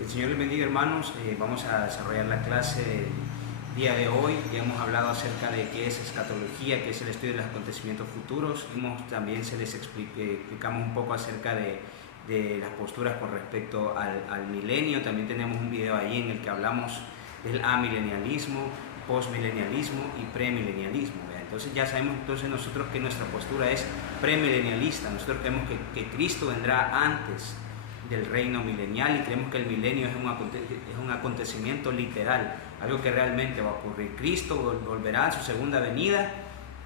Que el Señor les bendiga, hermanos. Vamos a desarrollar la clase del día de hoy. Ya hemos hablado acerca de qué es escatología, qué es el estudio de los acontecimientos futuros. También explicamos un poco acerca de las posturas con respecto al milenio. También tenemos un video ahí en el que hablamos del amilenialismo, postmilenialismo y premilenialismo. Entonces ya sabemos nosotros que nuestra postura es premilenialista. Nosotros creemos que Cristo vendrá antes del reino milenial y creemos que el milenio es un acontecimiento literal, algo que realmente va a ocurrir. Cristo volverá a su segunda venida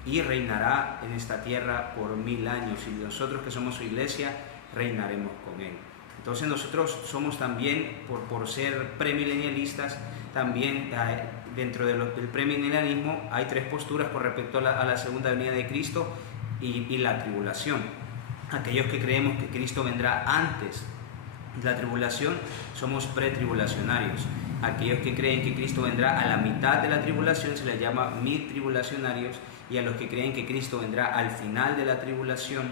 y reinará en esta tierra por 1000 años, y nosotros que somos su iglesia reinaremos con él. Entonces nosotros somos también, por ser premilenialistas, también dentro del premilenialismo hay tres posturas con respecto a la segunda venida de Cristo y la tribulación. Aquellos que creemos que Cristo vendrá antes de la tribulación somos pretribulacionarios. Aquellos que creen que Cristo vendrá a la mitad de la tribulación se les llama midtribulacionarios, y a los que creen que Cristo vendrá al final de la tribulación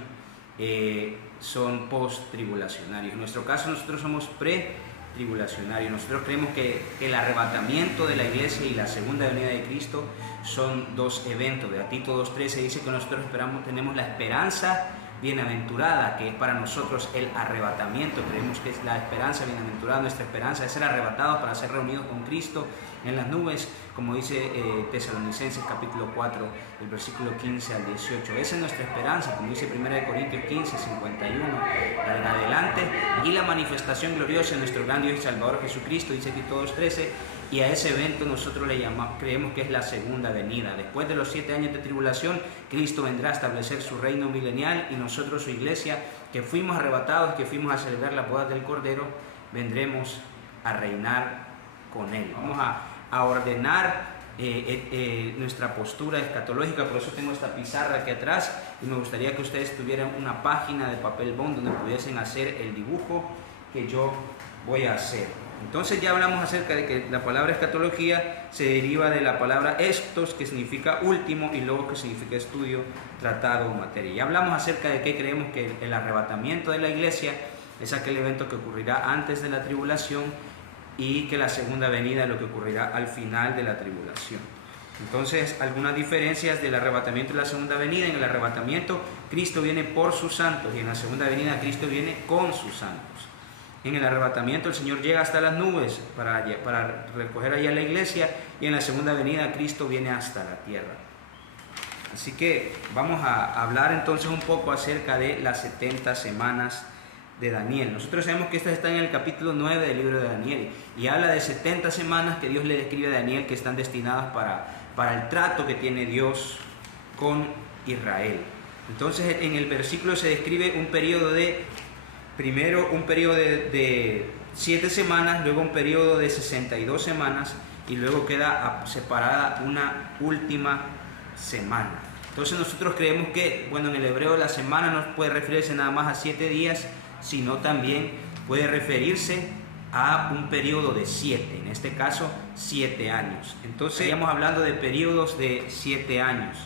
son posttribulacionarios. En nuestro caso nosotros somos pretribulacionarios. Nosotros creemos que el arrebatamiento de la iglesia y la segunda venida de Cristo son dos eventos. De Tito 2:13 dice que nosotros tenemos la esperanza bienaventurada, que es para nosotros el arrebatamiento. Creemos que es la esperanza bienaventurada. Nuestra esperanza es ser arrebatados para ser reunidos con Cristo en las nubes, como dice Tesalonicenses capítulo 4, el versículo 15 al 18. Esa es nuestra esperanza, como dice 1 Corintios 15, 51 en adelante. Y la manifestación gloriosa de nuestro gran Dios y Salvador Jesucristo, dice Tito 2:13. Y a ese evento nosotros creemos que es la segunda venida. Después de los 7 años de tribulación, Cristo vendrá a establecer su reino milenial, y nosotros, su iglesia, que fuimos arrebatados, que fuimos a celebrar la boda del Cordero, vendremos a reinar con él. Vamos a ordenar nuestra postura escatológica. Por eso tengo esta pizarra aquí atrás, y me gustaría que ustedes tuvieran una página de papel bond donde pudiesen hacer el dibujo que yo voy a hacer. Entonces ya hablamos acerca de que la palabra escatología se deriva de la palabra estos, que significa último, y luego que significa estudio, tratado o materia. Ya hablamos acerca de que creemos que el arrebatamiento de la iglesia es aquel evento que ocurrirá antes de la tribulación, y que la segunda venida es lo que ocurrirá al final de la tribulación. Entonces, algunas diferencias del arrebatamiento y la segunda venida. En el arrebatamiento Cristo viene por sus santos, y en la segunda venida Cristo viene con sus santos. En el arrebatamiento el Señor llega hasta las nubes para recoger allá la iglesia, y en la segunda venida Cristo viene hasta la tierra. Así que vamos a hablar entonces un poco acerca de las 70 semanas de Daniel. Nosotros sabemos que estas están en el capítulo 9 del libro de Daniel, y habla de 70 semanas que Dios le describe a Daniel, que están destinadas para el trato que tiene Dios con Israel. Entonces en el versículo se describe un periodo primero un periodo de 7 semanas, luego un periodo de 62 semanas, y luego queda separada una última semana. Entonces nosotros creemos que, en el hebreo la semana no puede referirse nada más a 7 días, sino también puede referirse a un periodo de 7, en este caso 7 años. Entonces estamos hablando de periodos de 7 años.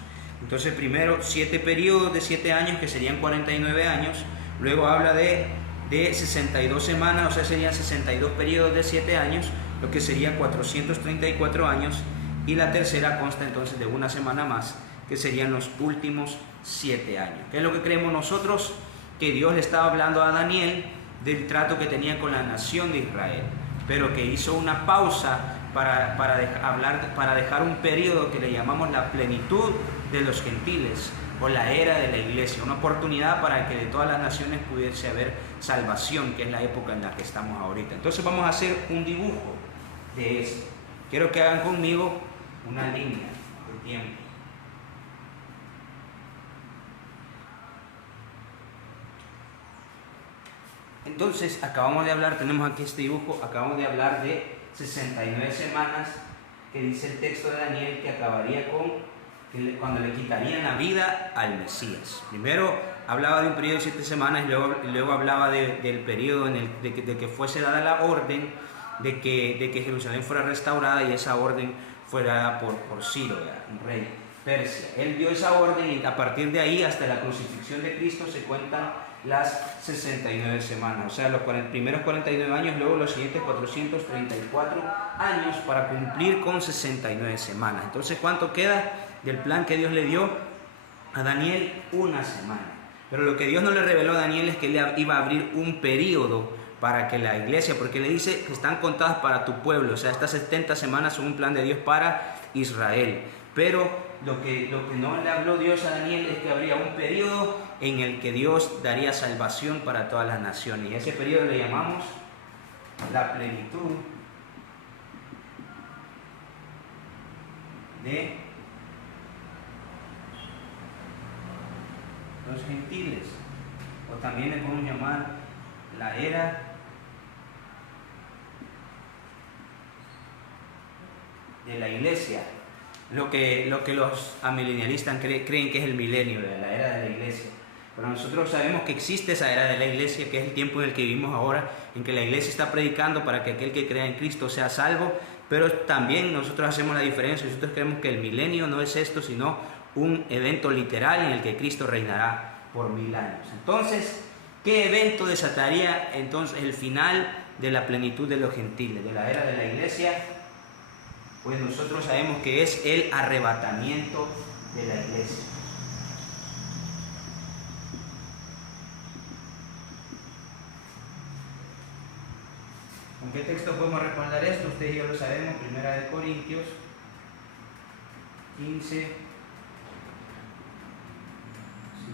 Entonces primero 7 periodos de 7 años, que serían 49 años. Luego habla de 62 semanas, o sea, serían 62 periodos de 7 años, lo que sería 434 años. Y la tercera consta entonces de una semana más, que serían los últimos 7 años. ¿Qué es lo que creemos nosotros? Que Dios le estaba hablando a Daniel del trato que tenía con la nación de Israel, pero que hizo una pausa para dejar un periodo que le llamamos la plenitud de los gentiles, o la era de la iglesia, una oportunidad para que de todas las naciones pudiese haber salvación, que es la época en la que estamos ahorita. Entonces vamos a hacer un dibujo de esto. Quiero que hagan conmigo una línea de tiempo. Entonces acabamos de hablar, tenemos aquí este dibujo, acabamos de hablar de 69 semanas, que dice el texto de Daniel que acabaría cuando le quitarían la vida al Mesías. Primero hablaba de un periodo de 7 semanas, y luego hablaba del periodo de que fuese dada la orden de que Jerusalén fuera restaurada, y esa orden fuera dada por Ciro, un rey Persia. Él dio esa orden, y a partir de ahí hasta la crucifixión de Cristo se cuentan las 69 semanas, o sea, los primeros 49 años, luego los siguientes 434 años para cumplir con 69 semanas. Entonces, ¿cuánto queda del plan que Dios le dio a Daniel? Una semana. Pero lo que Dios no le reveló a Daniel es que él iba a abrir un periodo para que la iglesia, porque le dice que están contadas para tu pueblo, o sea, estas 70 semanas son un plan de Dios para Israel. Pero lo que no le habló Dios a Daniel es que habría un periodo en el que Dios daría salvación para todas las naciones. Y ese periodo le llamamos la plenitud de los gentiles. O también le podemos llamar la era de la iglesia. Lo que los amilenialistas creen que es el milenio, de la era de la iglesia. Pero nosotros sabemos que existe esa era de la iglesia, que es el tiempo en el que vivimos ahora, en que la iglesia está predicando para que aquel que crea en Cristo sea salvo, pero también nosotros hacemos la diferencia. Nosotros creemos que el milenio no es esto, sino un evento literal en el que Cristo reinará por 1000 años. Entonces, ¿qué evento desataría entonces el final de la plenitud de los gentiles, de la era de la iglesia? Pues nosotros sabemos que es el arrebatamiento de la iglesia. ¿Con qué texto podemos respaldar esto? Ustedes y yo lo sabemos, 1 Corintios 15,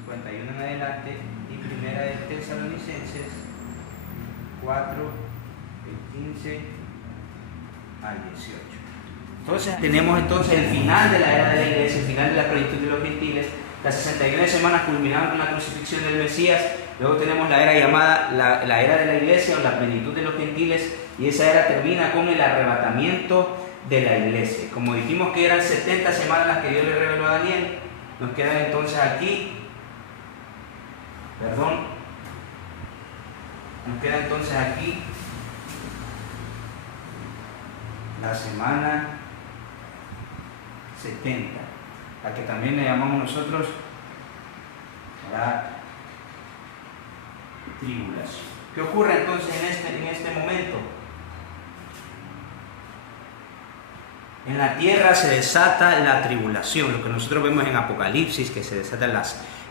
51 en adelante, y 1 Tesalonicenses 4, del 15 al 18. Entonces tenemos el final de la era de la iglesia, el final de la plenitud de los gentiles, las 69 semanas culminaron con la crucifixión del Mesías. Luego tenemos la era llamada la era de la iglesia o la plenitud de los gentiles, y esa era termina con el arrebatamiento de la iglesia. Como dijimos que eran 70 semanas las que Dios le reveló a Daniel, nos quedan entonces aquí, la semana 70, a que también le llamamos nosotros la tribulación. ¿Qué ocurre entonces en este momento? En la tierra se desata la tribulación, lo que nosotros vemos en Apocalipsis, que se desatan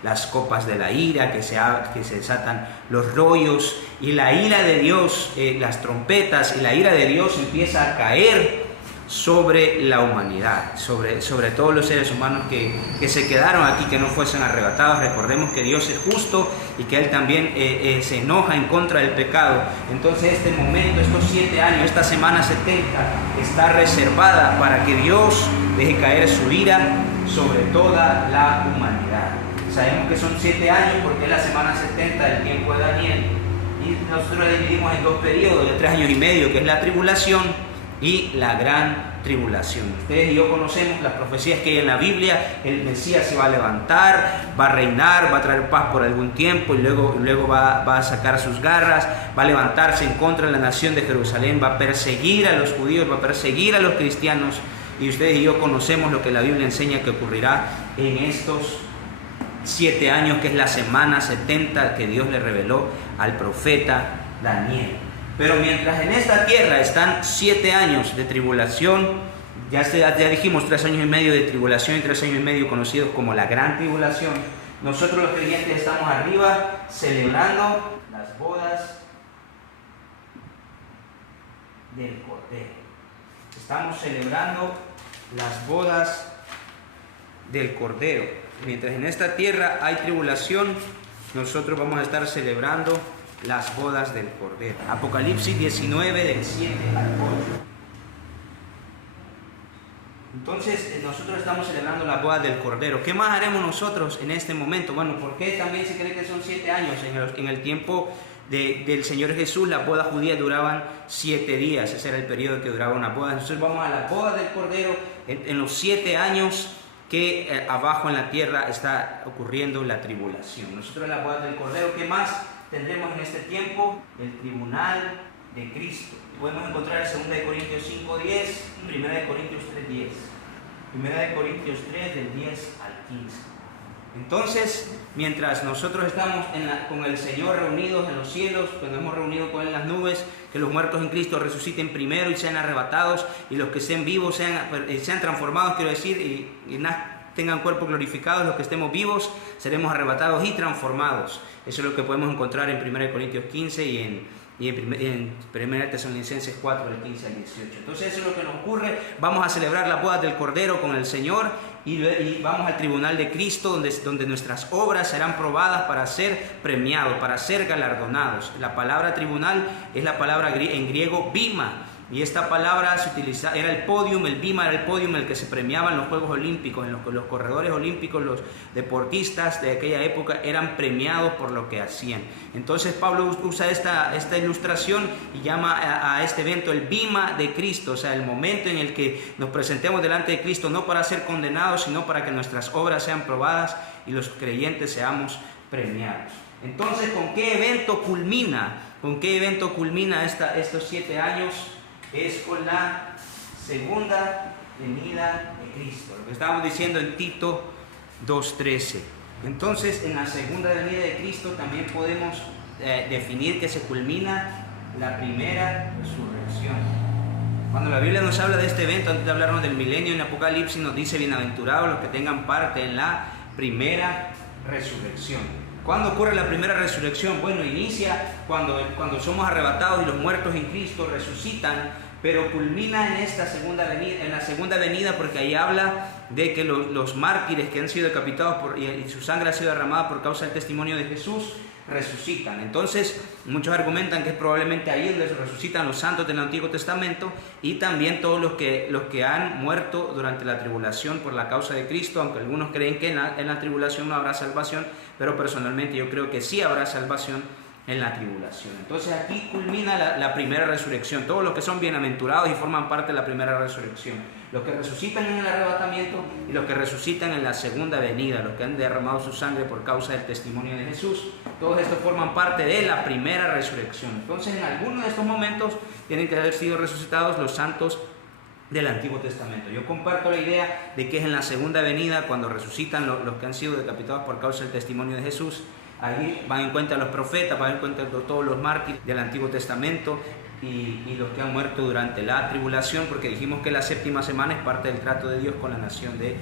las copas de la ira, que se desatan los rollos, y la ira de Dios, las trompetas, y la ira de Dios empieza a caer sobre la humanidad, sobre todos los seres humanos que se quedaron aquí, que no fuesen arrebatados. Recordemos que Dios es justo y que Él también se enoja en contra del pecado. Entonces este momento, estos 7 años, esta semana 70 está reservada para que Dios deje caer su ira sobre toda la humanidad. Sabemos que son 7 años porque es la semana 70 del tiempo de Daniel, y nosotros la dividimos en 2 periodos de 3 años y medio, que es la tribulación y la gran tribulación. Ustedes y yo conocemos las profecías que hay en la Biblia. El Mesías se va a levantar, va a reinar, va a traer paz por algún tiempo, y luego va a sacar sus garras, va a levantarse en contra de la nación de Jerusalén, va a perseguir a los judíos, va a perseguir a los cristianos, y ustedes y yo conocemos lo que la Biblia enseña que ocurrirá en estos 7 años, que es la semana 70 que Dios le reveló al profeta Daniel. Pero mientras en esta tierra están 7 años de tribulación, ya dijimos 3 años y medio de tribulación y 3 años y medio conocidos como la gran tribulación, nosotros los creyentes estamos arriba celebrando las bodas del Cordero. Estamos celebrando las bodas del Cordero. Mientras en esta tierra hay tribulación, nosotros vamos a estar celebrando las bodas del Cordero. Apocalipsis 19, del 7 al 8. Entonces, nosotros estamos celebrando las bodas del Cordero. ¿Qué más haremos nosotros en este momento? Bueno, ¿por qué también se cree que son 7 años? En el tiempo del Señor Jesús, las bodas judías duraban 7 días. Ese era el periodo que duraba una boda. Entonces vamos a la boda del Cordero en los 7 años que abajo en la tierra está ocurriendo la tribulación. Nosotros en la boda del Cordero, ¿qué más tendremos en este tiempo? El tribunal de Cristo. Podemos encontrar en 2 Corintios 5:10 y 1 Corintios 3:10. 1 Corintios 3, del 10 al 15. Entonces, mientras nosotros estamos con el Señor reunidos en los cielos, pues nos hemos reunido con Él en las nubes, que los muertos en Cristo resuciten primero y sean arrebatados, y los que estén vivos sean transformados, quiero decir, y tengan cuerpos glorificados, los que estemos vivos seremos arrebatados y transformados. Eso es lo que podemos encontrar en 1 Corintios 15 y en 1 Tesalonicenses 4, del 15 al 18. Entonces eso es lo que nos ocurre. Vamos a celebrar la boda del Cordero con el Señor y vamos al tribunal de Cristo, donde nuestras obras serán probadas para ser premiados, para ser galardonados. La palabra tribunal es la palabra en griego bima. Y esta palabra se utiliza, era el podium, el bima era el podium en el que se premiaban los Juegos Olímpicos, en los corredores olímpicos, los deportistas de aquella época eran premiados por lo que hacían. Entonces Pablo usa esta ilustración y llama a este evento el bima de Cristo, o sea, el momento en el que nos presentemos delante de Cristo, no para ser condenados, sino para que nuestras obras sean probadas y los creyentes seamos premiados. Entonces, ¿con qué evento culmina? ¿Con qué evento culmina estos 7 años? Es con la segunda venida de Cristo, lo que estábamos diciendo en Tito 2:13. Entonces, en la segunda venida de Cristo también podemos definir que se culmina la primera resurrección. Cuando la Biblia nos habla de este evento, antes de hablarnos del milenio, en Apocalipsis nos dice: bienaventurados los que tengan parte en la primera resurrección. ¿Cuándo ocurre la primera resurrección? Bueno, inicia cuando somos arrebatados y los muertos en Cristo resucitan, pero culmina en la segunda venida, porque ahí habla de que los mártires que han sido decapitados y su sangre ha sido derramada por causa del testimonio de Jesús, resucitan. Entonces, muchos argumentan que es probablemente ahí donde se resucitan los santos del Antiguo Testamento y también todos los que han muerto durante la tribulación por la causa de Cristo, aunque algunos creen que en la tribulación no habrá salvación, pero personalmente yo creo que sí habrá salvación en la tribulación. Entonces aquí culmina la primera resurrección. Todos los que son bienaventurados y forman parte de la primera resurrección, los que resucitan en el arrebatamiento y los que resucitan en la segunda venida, los que han derramado su sangre por causa del testimonio de Jesús, todos estos forman parte de la primera resurrección. Entonces, en alguno de estos momentos tienen que haber sido resucitados los santos del Antiguo Testamento. Yo comparto la idea de que es en la segunda venida cuando resucitan los que han sido decapitados por causa del testimonio de Jesús. Ahí van en cuenta los profetas, van en cuenta todos los mártires del Antiguo Testamento y los que han muerto durante la tribulación, porque dijimos que la séptima semana es parte del trato de Dios con la nación de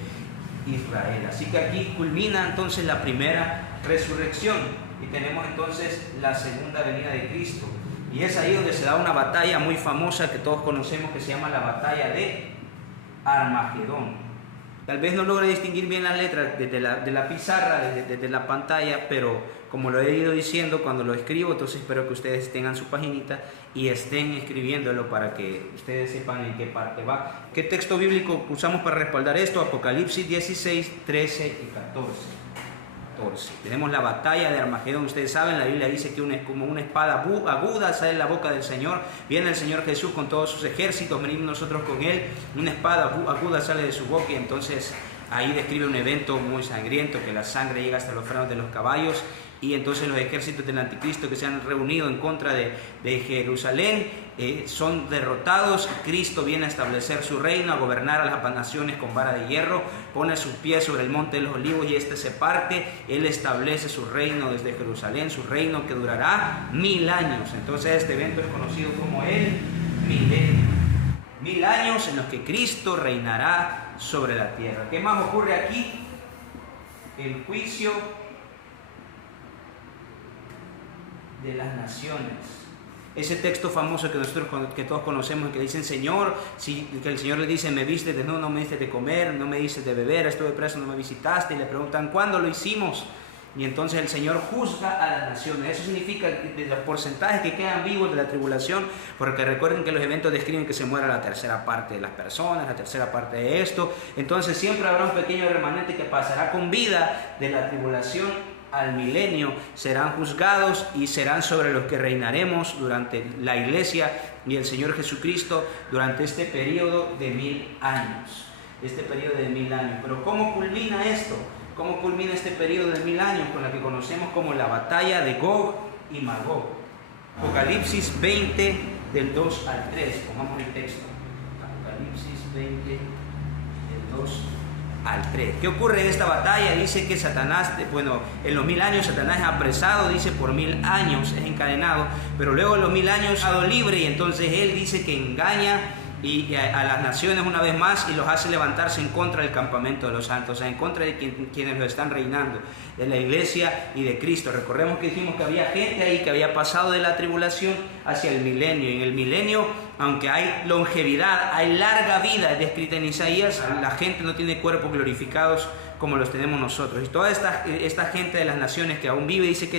Israel. Así que aquí culmina entonces la primera resurrección y tenemos entonces la segunda venida de Cristo. Y es ahí donde se da una batalla muy famosa que todos conocemos, que se llama la batalla de Armagedón. Tal vez no logre distinguir bien las letras de la pizarra, desde la pantalla, pero como lo he ido diciendo cuando lo escribo, entonces espero que ustedes tengan su paginita y estén escribiéndolo para que ustedes sepan en qué parte va. ¿Qué texto bíblico usamos para respaldar esto? Apocalipsis 16, 13 y 14. Tenemos la batalla de Armagedón. Ustedes saben, la Biblia dice que es como una espada aguda sale de la boca del Señor. Viene el Señor Jesús con todos sus ejércitos, venimos nosotros con Él. Una espada aguda sale de su boca y entonces ahí describe un evento muy sangriento, que la sangre llega hasta los frenos de los caballos. Y entonces los ejércitos del anticristo que se han reunido en contra de Jerusalén son derrotados. Cristo viene a establecer su reino, a gobernar a las naciones con vara de hierro, pone sus pies sobre el monte de los olivos y este se parte. Él establece su reino desde Jerusalén, su reino que durará 1000 años. Entonces este evento es conocido como el milenio. 1000 años en los que Cristo reinará sobre la tierra. ¿Qué más ocurre aquí? El juicio de las naciones. Ese texto famoso que todos conocemos, que dicen: Señor, que el Señor le dice: me viste desnudo, no me diste de comer, no me diste de beber, estuve preso, no me visitaste, y le preguntan: ¿cuándo lo hicimos? Y entonces el Señor juzga a las naciones. Eso significa de los porcentajes que quedan vivos de la tribulación, porque recuerden que los eventos describen que se muera la tercera parte de las personas, la tercera parte de esto. Entonces siempre habrá un pequeño remanente que pasará con vida de la tribulación al milenio, serán juzgados y serán sobre los que reinaremos durante la iglesia y el Señor Jesucristo durante este periodo de 1000 años. Pero ¿cómo culmina esto? ¿Cómo culmina este periodo de 1000 años? Con la que conocemos como la batalla de Gog y Magog. Apocalipsis 20 del 2 al 3. Pongamos el texto. Apocalipsis 20 del 2 al 3. ¿Qué ocurre en esta batalla? Dice que Satanás, en los 1000 años Satanás es apresado, dice por 1000 años es encadenado, pero luego en los 1000 años es dado libre, y entonces él dice que engaña y a las naciones una vez más y los hace levantarse en contra del campamento de los santos, o sea, en contra de quienes lo están reinando, de la iglesia y de Cristo. Recordemos que dijimos que había gente ahí que había pasado de la tribulación hacia el milenio, y en el milenio, aunque hay longevidad, hay larga vida descrita en Isaías, la gente no tiene cuerpos glorificados como los tenemos nosotros. Y toda esta gente de las naciones que aún vive, dice que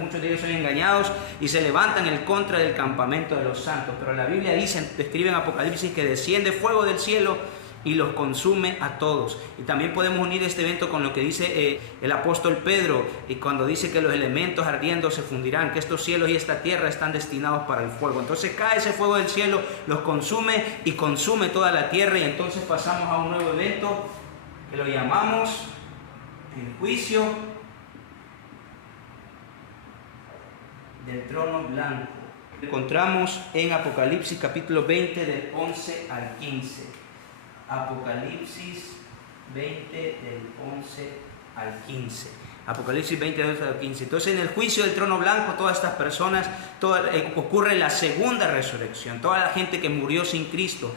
muchos de ellos son engañados y se levantan en contra del campamento de los santos. Pero la Biblia describe en Apocalipsis que desciende fuego del cielo y los consume a todos. Y también podemos unir este evento con lo que dice el apóstol Pedro, y cuando dice que los elementos ardiendo se fundirán, que estos cielos y esta tierra están destinados para el fuego. Entonces cae ese fuego del cielo, los consume y consume toda la tierra, y entonces pasamos a un nuevo evento que lo llamamos el juicio del trono blanco. Encontramos en Apocalipsis capítulo 20 del 11 al 15. Apocalipsis 20 del 11 al 15. Apocalipsis 20 del 11 al 15. Entonces, en el juicio del trono blanco, todas estas personas, ocurre la segunda resurrección. Toda la gente que murió sin Cristo,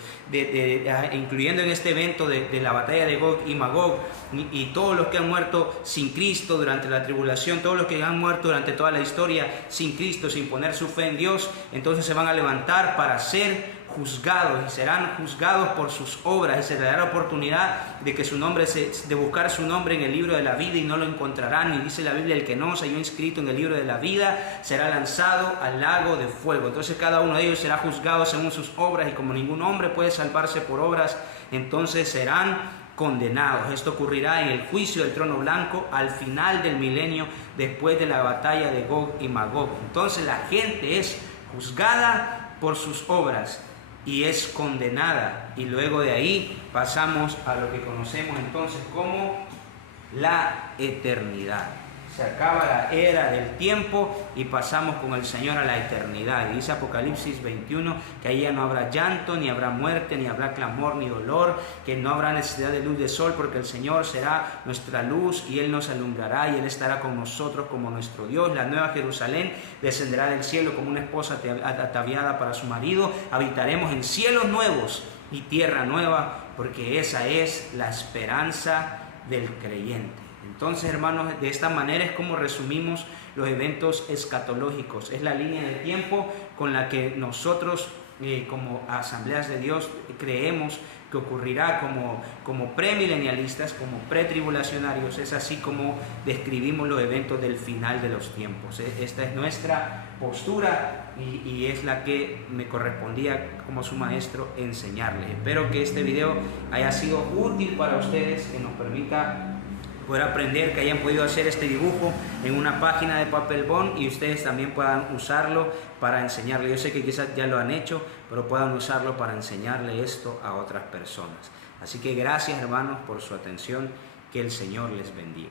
incluyendo en este evento de la batalla de Gog y Magog, y todos los que han muerto sin Cristo durante la tribulación, todos los que han muerto durante toda la historia sin Cristo, sin poner su fe en Dios, entonces se van a levantar para ser juzgados, y serán juzgados por sus obras, y se les dará la oportunidad de buscar su nombre en el libro de la vida, y no lo encontrarán. Y dice la Biblia: el que no se halló inscrito en el libro de la vida será lanzado al lago de fuego. Entonces cada uno de ellos será juzgado según sus obras, y como ningún hombre puede salvarse por obras, entonces serán condenados. Esto ocurrirá en el juicio del trono blanco al final del milenio, después de la batalla de Gog y Magog. Entonces la gente es juzgada por sus obras y es condenada, y luego de ahí pasamos a lo que conocemos entonces como la eternidad. Se acaba la era del tiempo y pasamos con el Señor a la eternidad. Y dice Apocalipsis 21 que ahí ya no habrá llanto, ni habrá muerte, ni habrá clamor, ni dolor, que no habrá necesidad de luz de sol, porque el Señor será nuestra luz y Él nos alumbrará, y Él estará con nosotros como nuestro Dios. La nueva Jerusalén descenderá del cielo como una esposa ataviada para su marido. Habitaremos en cielos nuevos y tierra nueva, porque esa es la esperanza del creyente. Entonces, hermanos, de esta manera es como resumimos los eventos escatológicos. Es la línea de tiempo con la que nosotros, como asambleas de Dios, creemos que ocurrirá como premilenialistas, como pretribulacionarios. Es así como describimos los eventos del final de los tiempos. Esta es nuestra postura y es la que me correspondía como su maestro enseñarles. Espero que este video haya sido útil para ustedes, que nos permita poder aprender, que hayan podido hacer este dibujo en una página de papel bond, y ustedes también puedan usarlo para enseñarle. Yo sé que quizás ya lo han hecho, pero puedan usarlo para enseñarle esto a otras personas. Así que gracias, hermanos, por su atención. Que el Señor les bendiga.